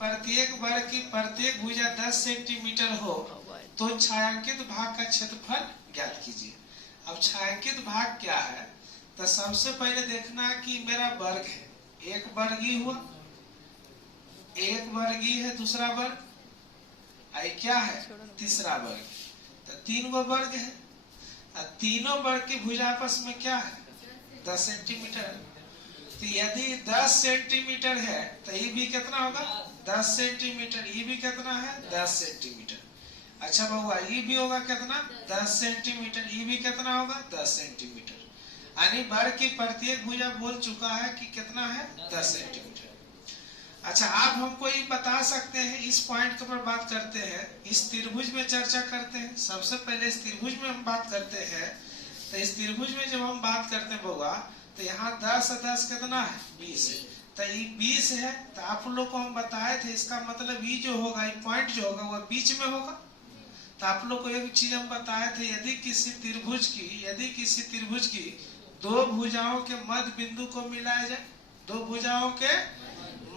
प्रत्येक वर्ग की प्रत्येक भुजा 10 सेंटीमीटर हो तो छायांकित भाग का क्षेत्रफल ज्ञात कीजिए। अब छायांकित भाग क्या है, तो सबसे पहले देखना कि मेरा वर्ग है, एक वर्गी हुआ, एक वर्गी है, दूसरा वर्ग, आई क्या है, तीसरा वर्ग, तो तीन गो वर्ग है। तीनों वर्ग की भुजा आपस में क्या है, 10 सेंटीमीटर। तो यदि 10 सेंटीमीटर है तो ये भी कितना होगा, 10 सेंटीमीटर, ये भी कितना है, 10 सेंटीमीटर। अच्छा बउआ, ये भी होगा कितना, 10 सेंटीमीटर, ये भी कितना होगा, 10 सेंटीमीटर। यानी वर्ग की प्रत्येक भुजा बोल चुका है कि कितना है, 10 सेंटीमीटर। अच्छा, आप हमको ये बता सकते हैं, इस पॉइंट के ऊपर बात करते हैं, इस त्रिभुज में चर्चा करते हैं। सबसे पहले इस त्रिभुज में हम बात करते हैं। तो इस त्रिभुज में जब हम बात करते हैं बउआ, तो यहाँ 10 10 कितना है, 20 है। तो ये 20 है, तो आप लोग को हम बताए थे, इसका मतलब ये जो होगा, ये पॉइंट जो होगा वह बीच में होगा। तो आप लोग को एक चीज हम बताए थे, यदि किसी त्रिभुज की दो भुजाओं के मध्य बिंदु को मिलाया जाए, दो भुजाओं के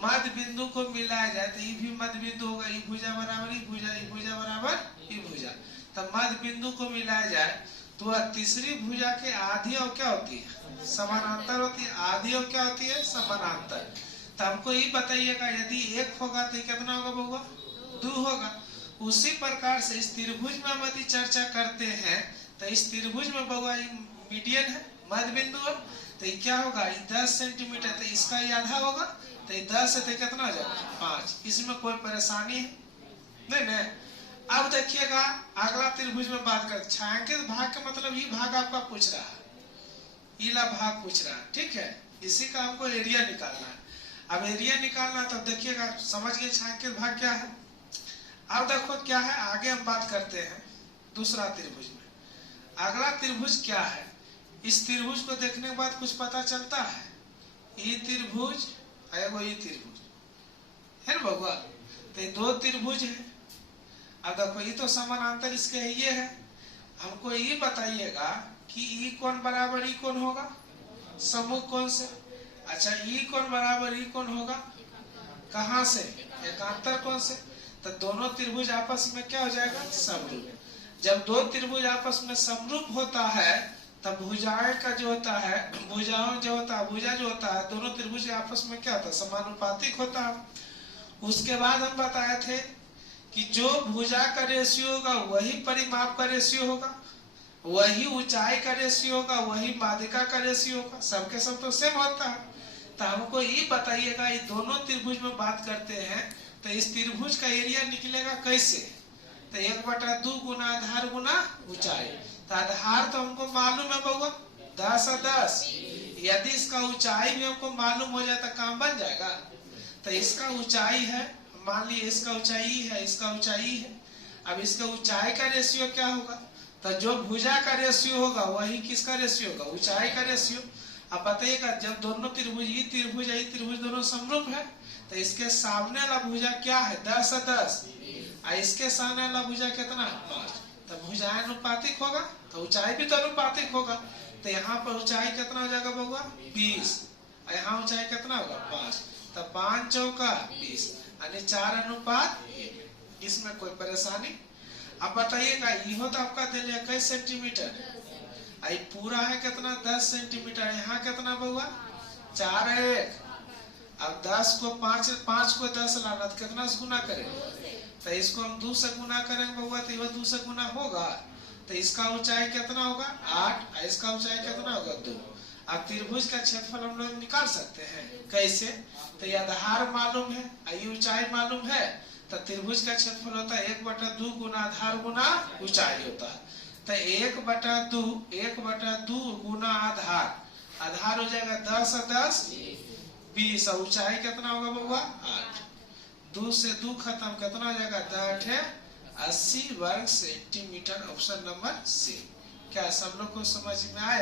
मध्य बिंदु को मिलाया जाए, तो ये भी मध्य बिंदु होगा, ये भुजा बराबर ये भुजा, ये भुजा बराबर ये भुजा। तो मध्य बिंदु को मिलाया जाए तो वह तीसरी भुजा के आधी और क्या होती है, समानांतर होती है। आधी और क्या होती है, समानांतर। तो हमको ये बताइएगा, यदि एक होगा तो कितना होगा बउआ, 2 होगा। उसी प्रकार से इस त्रिभुज में हम यदि चर्चा करते हैं, तो इस त्रिभुज में बउआ मीडियन है, मध्य बिंदु है, तो ये क्या होगा, ये 10 सेंटीमीटर, तो इसका ये आधा होगा, तो ये 10 है तो कितना हो जाएगा, 5। इसमें कोई परेशानी है नहीं ना। अब देखिएगा अगला त्रिभुज में बात कर, छायांकित भाग का मतलब ये भाग आपका पूछ रहा है, इला भाग पूछ रहा है, ठीक है। इसी का हमको एरिया निकालना है। अब एरिया निकालना, तो देखिएगा समझ गए छायांकित भाग क्या है। अब देखो क्या है, आगे हम बात करते हैं दूसरा त्रिभुज में। अगला त्रिभुज क्या है, इस त्रिभुज को देखने के बाद कुछ पता चलता है, ये त्रिभुज एगो ये त्रिभुज है ना बउआ, तो ये दो त्रिभुज है। अब देखो ये तो समानांतर इसके ये है। हमको ये बताइएगा कि ई कोण बराबर ई कोण होगा, सम्मुख कोण से। अच्छा, ई कोण बराबर ई कोण होगा कहाँ से, एकांतर कोण से। तो दोनों त्रिभुज आपस में क्या हो जाएगा, समरूप। जब दो त्रिभुज आपस में समरूप होता है, तब भुजाएं का जो होता है, भुजा जो होता है, दोनों त्रिभुज आपस में क्या होता है, समानुपातिक होता है। उसके बाद हम बताए थे कि जो भुजा का रेशियो होगा वही परिमाप का रेशियो होगा, वही ऊंचाई का रेशियो होगा, वही माध्यिका का रेशियो होगा, सबके सब तो सेम होता है। तो हमको ये बताइएगा, ये दोनों त्रिभुज में बात करते हैं, तो इस त्रिभुज का एरिया निकलेगा कैसे, तो 1/2 गुना आधार गुना ऊंचाई। तो आधार तो हमको मालूम है बउआ, 10 और 10। यदि इसका ऊंचाई भी हमको मालूम हो जाए तो काम बन जाएगा। तो इसका ऊंचाई है, मान लीजिए इसका ऊंचाई है, इसका ऊंचाई है। अब इसका ऊंचाई का रेशियो क्या होगा, तो जो भुजा का रेशियो होगा वही किसका रेशियो होगा, ऊंचाई का रेशियो। अब बताइएगा, जब दोनों त्रिभुज, ये त्रिभुज दोनों समरूप है, तो इसके सामने वाला भुजा क्या है, 10 और 10, और इसके सामने वाला भुजा कितना, 5। तो भुजाएं अनुपातिक होगा, तो ऊंचाई भी तो अनुपातिक होगा। तो यहाँ पर ऊंचाई कितना हो जाएगा बउआ, 20, और यहाँ ऊंचाई कितना होगा, 5। तो 5 चौका 20, यानी 4:1। इसमें कोई परेशानी। अब बताइएगा, यह तो आपका दिल है 21 सेंटीमीटर, आई पूरा है कितना, 10 सेंटीमीटर। यहाँ कितना बउआ, 4 है 1। अब 10 को 5 को 10 लाना, तो कितना से गुना करें, तो इसको हम 2 से गुना करेंगे बउआ, तो यह 2 से गुना होगा। तो इसका ऊंचाई कितना होगा, 8, और इसका ऊंचाई कितना होगा, 2। अब त्रिभुज का क्षेत्रफल हम लोग निकाल सकते हैं, कैसे, तो ये आधार मालूम है, ये ऊंचाई मालूम है, तो त्रिभुज का क्षेत्रफल होता है 1/2 गुना आधार गुना ऊंचाई होता है। तो 1/2 गुना आधार हो जाएगा 10 और 10 20, और ऊंचाई कितना होगा बउआ, 8। 2 से 2 खत्म, कितना हो जाएगा, 10 है 80 वर्ग सेंटीमीटर। Option number C. क्या सब लोग को समझ में आया।